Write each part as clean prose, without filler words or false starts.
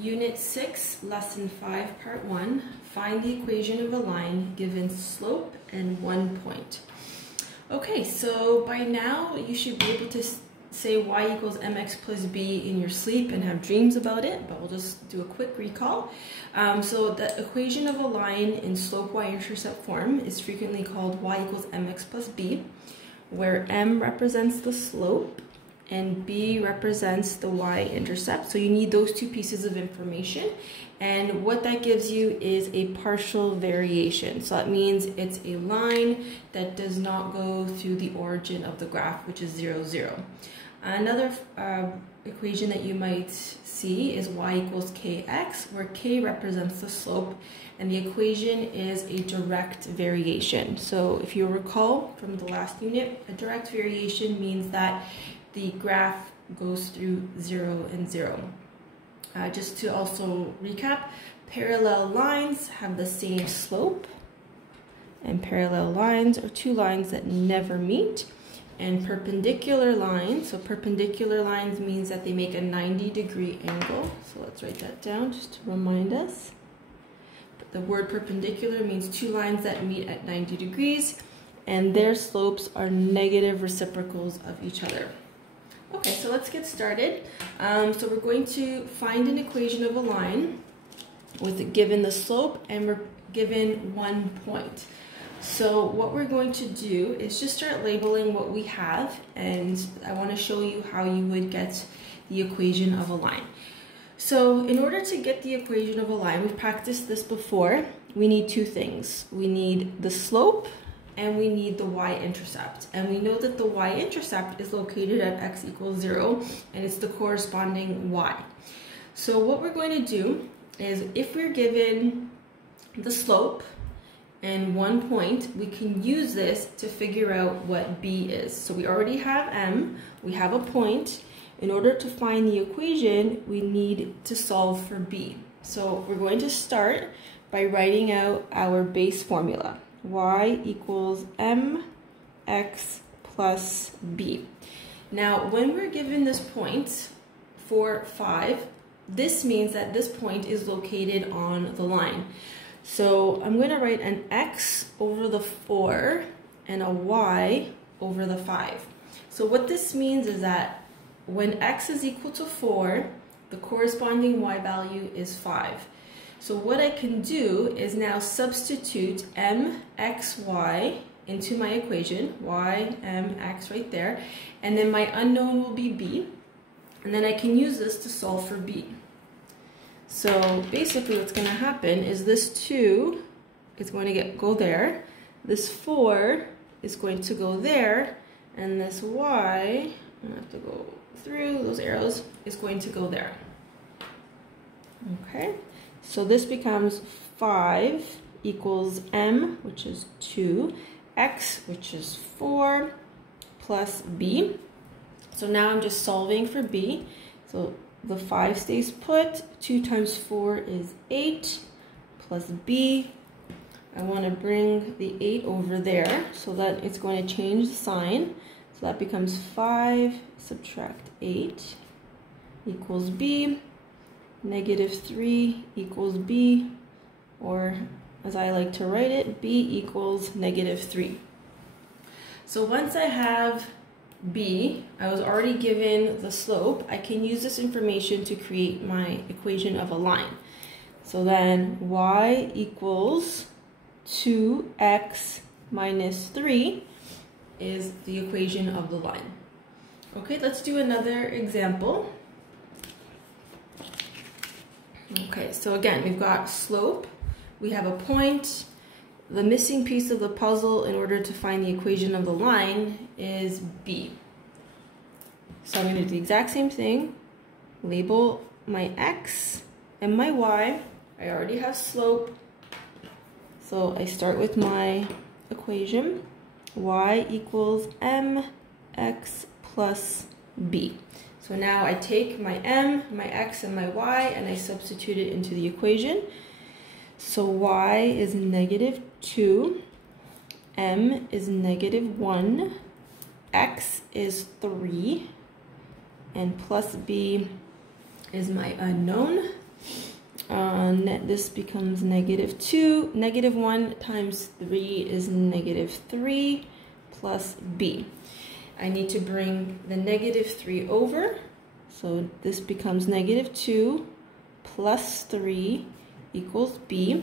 Unit 6, Lesson 5, Part 1. Find the equation of a line given slope and 1 point. Okay, so by now you should be able to say y equals mx plus b in your sleep and have dreams about it, but we'll just do a quick recall. So the equation of a line in slope y-intercept form is frequently called y equals mx plus b, where m represents the slope and b represents the y-intercept. So you need those two pieces of information, and what that gives you is a partial variation. So that means it's a line that does not go through the origin of the graph, which is 0, 0. Another equation that you might see is y equals kx, where k represents the slope, and the equation is a direct variation. So if you recall from the last unit, a direct variation means that the graph goes through 0 and 0. Just to also recap, parallel lines have the same slope, and parallel lines are two lines that never meet. And perpendicular lines, so perpendicular lines means that they make a 90-degree angle. So let's write that down just to remind us. The word perpendicular means two lines that meet at 90 degrees, and their slopes are negative reciprocals of each other. Okay, so let's get started. So we're going to find an equation of a line with given the slope and we're given 1 point. So what we're going to do is just start labeling what we have, and I want to show you how you would get the equation of a line. So in order to get the equation of a line, we've practiced this before, we need two things. We need the slope and we need the y-intercept. And we know that the y-intercept is located at x equals 0, and it's the corresponding y. So what we're going to do is, if we're given the slope and 1 point, we can use this to figure out what b is. So we already have m, we have a point. In order to find the equation, we need to solve for b. So we're going to start by writing out our base formula. Y equals mx plus b. Now, when we're given this point, 4, 5, this means that this point is located on the line. So I'm going to write an x over the 4 and a y over the 5. So what this means is that when x is equal to 4, the corresponding y value is 5. So what I can do is now substitute mxy into my equation, y, mx right there, and then my unknown will be b, and then I can use this to solve for b. So basically what's going to happen is this 2 is going to go there, this 4 is going to go there, and this y, I have to go through those arrows, is going to go there. Okay, so this becomes 5 equals m, which is 2, x, which is 4, plus b. So now I'm just solving for b. So the 5 stays put, 2 times 4 is 8, plus b. I want to bring the 8 over there so that it's going to change the sign. So that becomes 5 subtract 8 equals b. Negative 3 equals b, or as I like to write it, b equals negative 3. So once I have b, I was already given the slope, I can use this information to create my equation of a line. So then y equals 2x minus 3 is the equation of the line. Okay, let's do another example. Okay, so again, we've got slope, we have a point. The missing piece of the puzzle in order to find the equation of the line is b. So I'm going to do the exact same thing, label my x and my y. I already have slope, so I start with my equation. Y equals mx plus b. So now I take my m, my x, and my y, and I substitute it into the equation. So y is negative 2, m is negative 1, x is 3, and plus b is my unknown. This becomes -2. -1 times 3 is -3 plus b. I need to bring the -3 over. So this becomes -2 plus 3 equals b.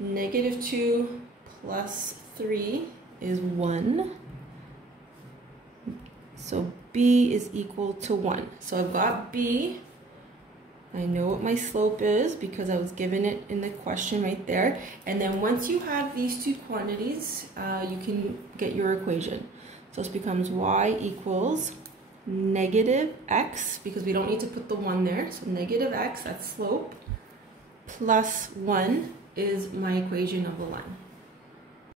-2 plus 3 is 1. So b is equal to 1. So I've got b. I know what my slope is because I was given it in the question right there. And then once you have these two quantities, you can get your equation. So this becomes y equals -x, because we don't need to put the 1 there. So -x, that's slope, plus 1 is my equation of the line.